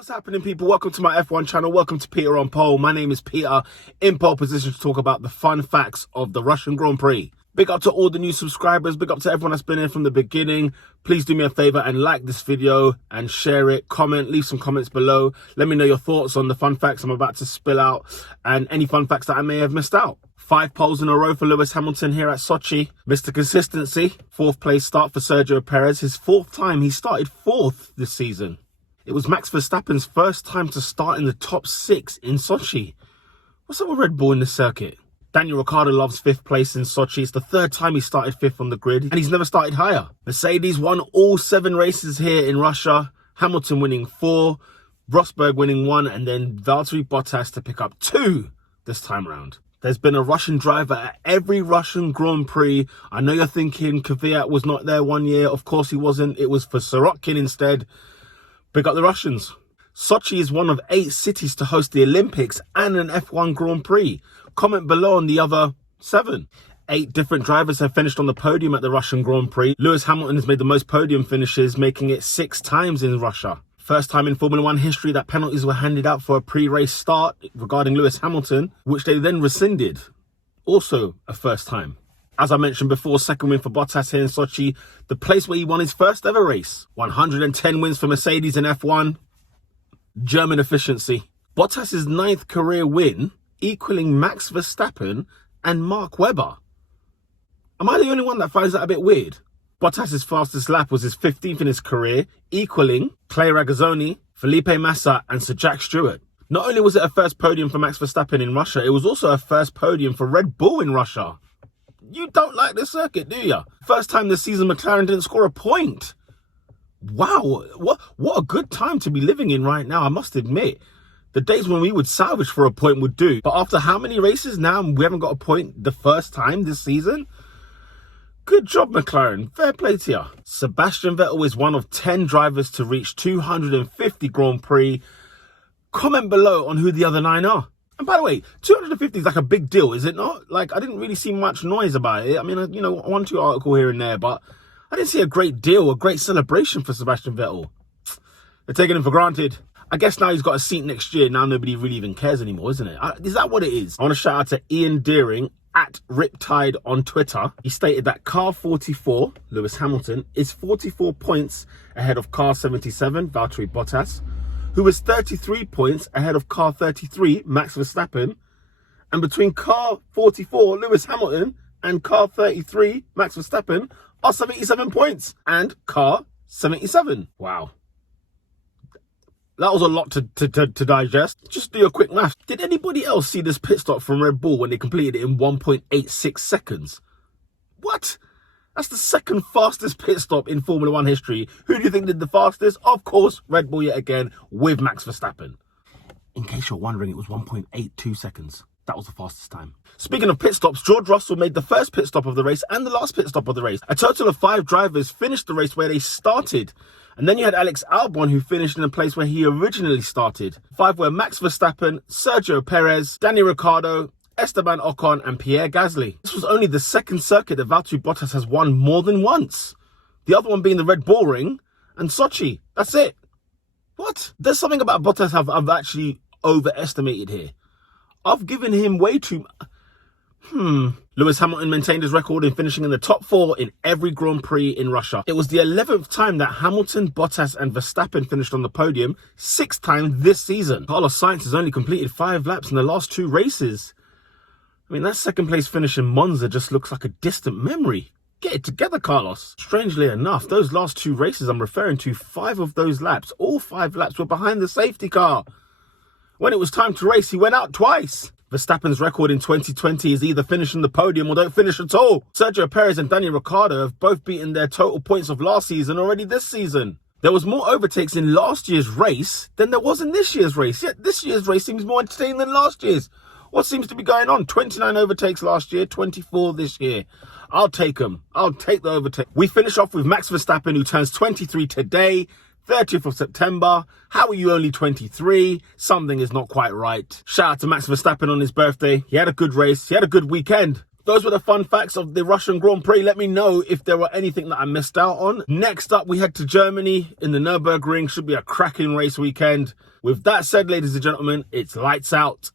What's happening, people? Welcome to my F1 channel. Welcome to Peter on Pole. My name is Peter, in pole position to talk about the fun facts of the Russian Grand Prix. Big up to all the new subscribers. Big up to everyone that's been in from the beginning. Please do me a favor and like this video and share it. Comment, leave some comments below. Let me know your thoughts on the fun facts I'm about to spill out and any fun facts that I may have missed out. 5 poles in a row for Lewis Hamilton here at Sochi. Mr. Consistency. 4th place start for Sergio Perez. His 4th time. He started 4th this season. It was Max Verstappen's first time to start in the top 6 in Sochi. What's up with Red Bull in the circuit? Daniel Ricciardo loves 5th place in Sochi. It's the 3rd time he started 5th on the grid, and he's never started higher. Mercedes won all 7 races here in Russia. Hamilton winning 4, Rosberg winning 1, and then Valtteri Bottas to pick up 2 this time round. There's been a Russian driver at every Russian Grand Prix. I know you're thinking Kvyat was not there one year. Of course he wasn't. It was for Sorokin instead. Big up the Russians. Sochi is one of 8 cities to host the Olympics and an F1 Grand Prix. Comment below on the other 7. 8 different drivers have finished on the podium at the Russian Grand Prix. Lewis Hamilton has made the most podium finishes, making it 6 times in Russia. First time in Formula 1 history that penalties were handed out for a pre-race start regarding Lewis Hamilton, which they then rescinded. Also a first time. As I mentioned before, 2nd win for Bottas here in Sochi, the place where he won his first ever race. 110 wins for Mercedes in F1. German efficiency. Bottas' 9th career win, equaling Max Verstappen and Mark Webber. Am I the only one that finds that a bit weird? Bottas' fastest lap was his 15th in his career, equaling Clay Regazzoni, Felipe Massa and Sir Jack Stewart. Not only was it a first podium for Max Verstappen in Russia, it was also a first podium for Red Bull in Russia. You don't like this circuit, do you? First time this season McLaren didn't score a point. Wow, what a good time to be living in right now, I must admit. The days when we would salvage for a point would do. But after how many races now we haven't got a point the first time this season? Good job, McLaren. Fair play to you. Sebastian Vettel is one of 10 drivers to reach 250 Grand Prix. Comment below on who the other 9 are. And by the way, 250 is like a big deal, is it not? Like, I didn't really see much noise about it. I mean, you know, 1-2 article here and there, but I didn't see a great deal, a great celebration for Sebastian Vettel. They're taking him for granted. I guess now he's got a seat next year. Now nobody really even cares anymore, isn't it? Is that what it is? I want to shout out to Ian Deering at Riptide on Twitter. He stated that car 44, Lewis Hamilton, is 44 points ahead of car 77, Valtteri Bottas, who is 33 points ahead of car 33, Max Verstappen. And between car 44, Lewis Hamilton, and car 33, Max Verstappen, are 77 points. And car 77. Wow. That was a lot to digest. Just do a quick math. Did anybody else see this pit stop from Red Bull when they completed it in 1.86 seconds? What? That's the 2nd fastest pit stop in Formula 1 history. Who do you think did the fastest? Of course, Red Bull yet again with Max Verstappen. In case you're wondering, it was 1.82 seconds. That was the fastest time. Speaking of pit stops, George Russell made the first pit stop of the race and the last pit stop of the race. A total of 5 drivers finished the race where they started. And then you had Alex Albon, who finished in a place where he originally started. 5 were Max Verstappen, Sergio Perez, Daniel Ricciardo, Esteban Ocon and Pierre Gasly. This was only the 2nd circuit that Valtteri Bottas has won more than once. The other one being the Red Bull Ring and Sochi. That's it. What? There's something about Bottas I've actually overestimated here. I've given him way too... Lewis Hamilton maintained his record in finishing in the top 4 in every Grand Prix in Russia. It was the 11th time that Hamilton, Bottas and Verstappen finished on the podium, 6 times this season. Carlos Sainz has only completed 5 laps in the last 2 races. I mean, that 2nd place finish in Monza just looks like a distant memory. Get it together, Carlos. Strangely enough, those last 2 races I'm referring to, 5 of those laps, all 5 laps were behind the safety car. When it was time to race, he went out twice. Verstappen's record in 2020 is either finish on the podium or don't finish at all. Sergio Perez and Daniel Ricciardo have both beaten their total points of last season already this season. There was more overtakes in last year's race than there was in this year's race. Yet this year's race seems more entertaining than last year's. What seems to be going on? 29 overtakes last year, 24 this year. I'll take them. I'll take the overtake. We finish off with Max Verstappen, who turns 23 today. 30th of September. How are you only 23? Something is not quite right. Shout out to Max Verstappen on his birthday. He had a good race. He had a good weekend. Those were the fun facts of the Russian Grand Prix. Let me know if there were anything that I missed out on. Next up, we head to Germany in the Nürburgring. Should be a cracking race weekend. With that said, ladies and gentlemen, it's lights out.